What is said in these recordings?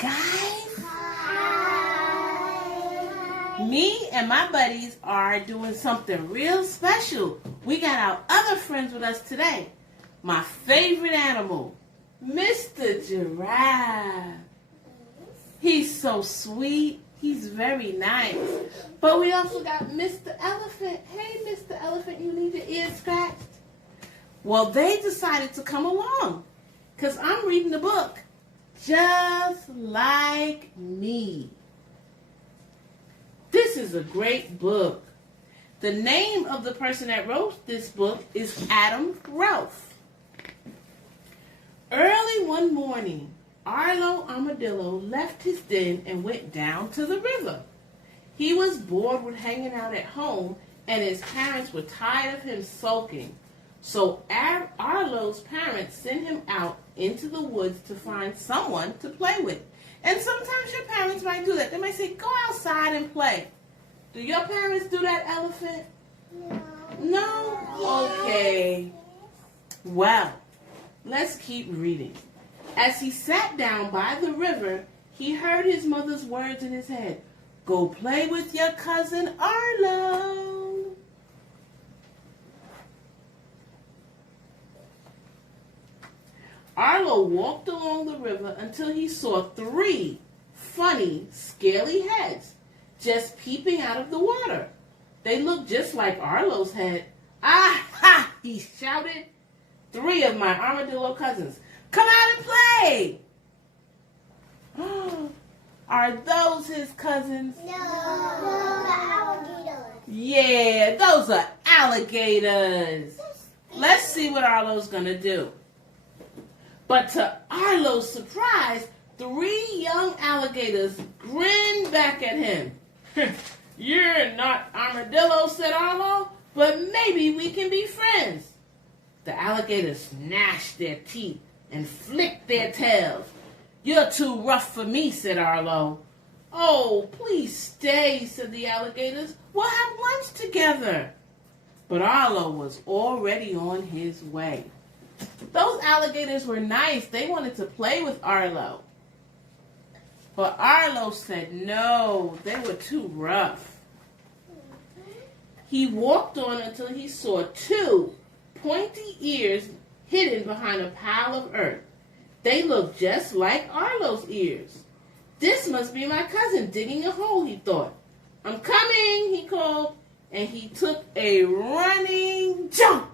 guys. Hi. Me and my buddies are doing something real special. We got our other friends with us today. My favorite animal, Mr. Giraffe. He's so sweet. He's very nice. But we also got Mr. Elephant. Hey, Mr. Elephant, you need your ears scratched? Well, they decided to come along because I'm reading the book, Just Like Me. This is a great book. The name of the person that wrote this book is Ralf. Early one morning, Arlo Armadillo left his den and went down to the river. He was bored with hanging out at home, and his parents were tired of him sulking. So Arlo's parents sent him out into the woods to find someone to play with. And sometimes your parents might do that. They might say, go outside and play. Do your parents do that, Elephant? No? Okay. Well, let's keep reading. As he sat down by the river, he heard his mother's words in his head. Go play with your cousin Arlo. Arlo walked along the river until he saw 3 funny, scaly heads just peeping out of the water. They looked just like Arlo's head. Aha! He shouted. 3 of my armadillo cousins. Come out and play! Are those his cousins? No, alligators. Yeah, those are alligators. Let's see what Arlo's gonna do. But to Arlo's surprise, 3 young alligators grinned back at him. You're not armadillo, said Arlo, but maybe we can be friends. The alligators gnashed their teeth and flicked their tails. You're too rough for me, said Arlo. Oh, please stay, said the alligators. We'll have lunch together. But Arlo was already on his way. Those alligators were nice. They wanted to play with Arlo. But Arlo said no, they were too rough. He walked on until he saw 2 pointy ears hidden behind a pile of earth. They looked just like Arlo's ears. This must be my cousin digging a hole, he thought. I'm coming, he called, and he took a running jump.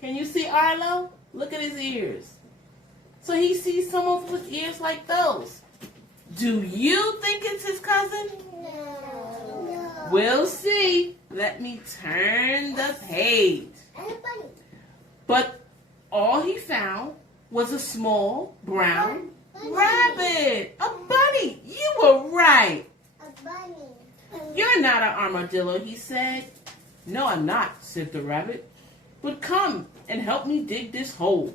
Can you see Arlo? Look at his ears. So he sees someone with ears like those. Do you think it's his cousin? No. We'll see. Let me turn the page. And a bunny. But all he found was a small brown rabbit. A bunny. You were right. A bunny. You're not an armadillo, he said. No, I'm not, said the rabbit. But come and help me dig this hole.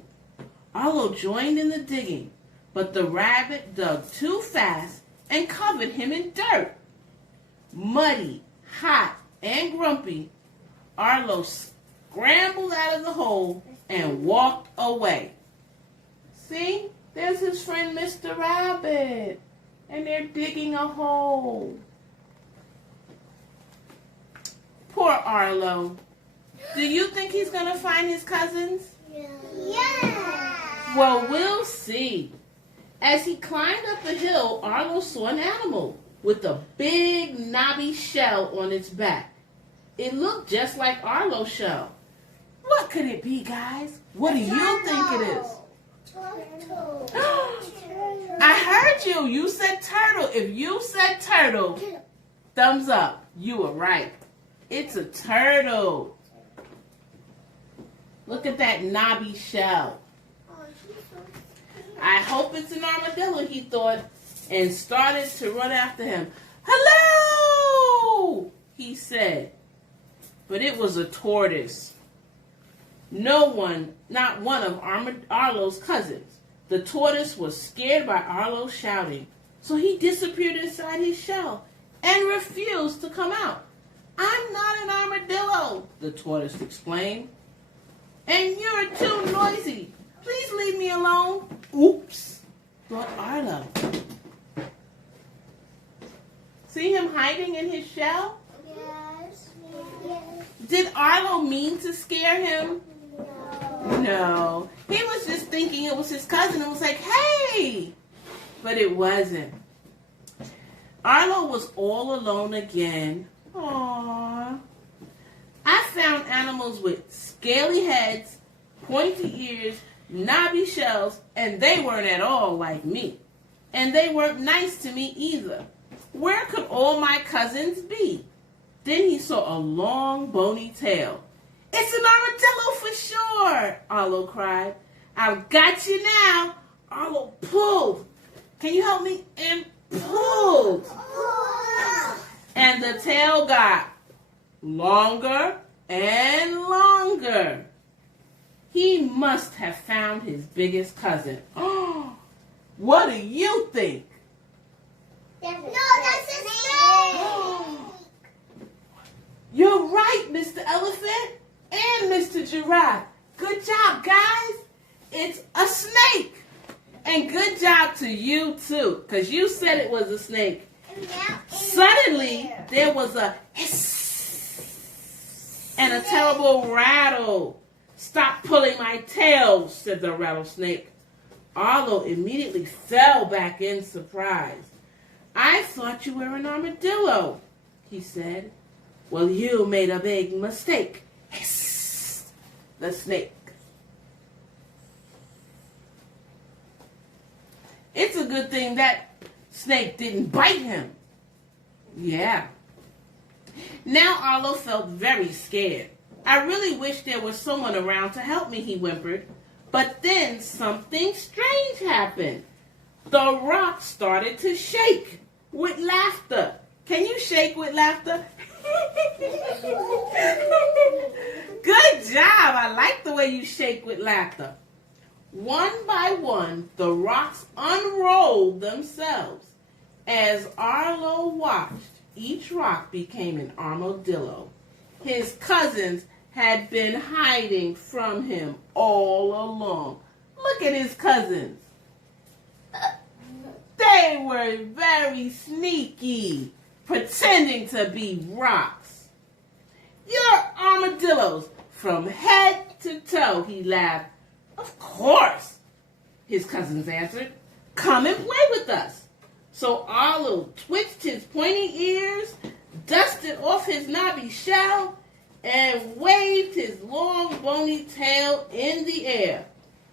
Arlo joined in the digging, but the rabbit dug too fast and covered him in dirt. Muddy, hot, and grumpy, Arlo scrambled out of the hole and walked away. See, there's his friend Mr. Rabbit, and they're digging a hole. Poor Arlo. Do you think he's going to find his cousins? Yeah. Well, we'll see. As he climbed up the hill, Arlo saw an animal with a big knobby shell on its back. It looked just like Arlo's shell. What could it be, guys? What do you think it is? Turtle. I heard you. You said turtle. If you said turtle, thumbs up. You were right. It's a turtle. Look at that knobby shell. I hope it's an armadillo, he thought, and started to run after him. Hello, he said. But it was a tortoise. Not one of Arlo's cousins. The tortoise was scared by Arlo shouting, so he disappeared inside his shell and refused to come out. I'm not an armadillo, the tortoise explained. And you're too noisy. Please leave me alone. Oops, thought Arlo. hiding in his shell? Yes. Yes. Did Arlo mean to scare him? No. No. He was just thinking it was his cousin and was like, hey! But it wasn't. Arlo was all alone again. Aww. I found animals with scaly heads, pointy ears, knobby shells, and they weren't at all like me. And they weren't nice to me either. Where could all my cousins be? Then he saw a long, bony tail. It's an armadillo for sure, Arlo cried. I've got you now. Arlo pulled. Can you help me? And pulled. And the tail got longer and longer. He must have found his biggest cousin. Oh, what do you think? No, that's a snake. You're right, Mr. Elephant and Mr. Giraffe. Good job, guys. It's a snake. And good job to you, too, because you said it was a snake. Suddenly, there was a hiss and a terrible rattle. Stop pulling my tail, said the rattlesnake. Arlo immediately fell back in surprise. I thought you were an armadillo, he said. Well, you made a big mistake, hissed the snake. It's a good thing that snake didn't bite him. Yeah. Now Arlo felt very scared. I really wish there was someone around to help me, he whimpered. But then something strange happened. The rock started to shake with laughter. Can you shake with laughter? Good job. I like the way you shake with laughter. One by one, the rocks unrolled themselves. As Arlo watched, each rock became an armadillo. His cousins had been hiding from him all along. Look at his cousins. They were very sneaky, pretending to be rocks. You're armadillos from head to toe, he laughed. Of course, his cousins answered. Come and play with us. So Arlo twitched his pointy ears, dusted off his knobby shell, and waved his long bony tail in the air.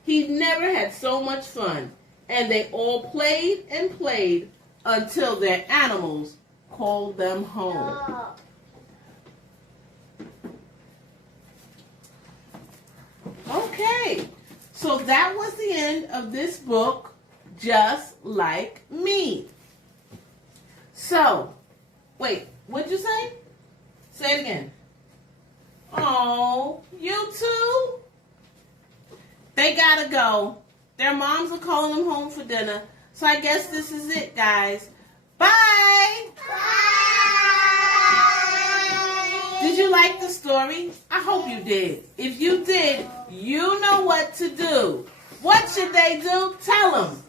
He never had so much fun, and they all played and played until their animals called them home. Okay, so that was the end of this book, Just Like Me. So, wait, what'd you say? Say it again. Oh, you two? They gotta go. Their moms are calling them home for dinner. So I guess this is it, guys. Bye! Did you like the story? I hope you did. If you did, you know what to do. What should they do? Tell them.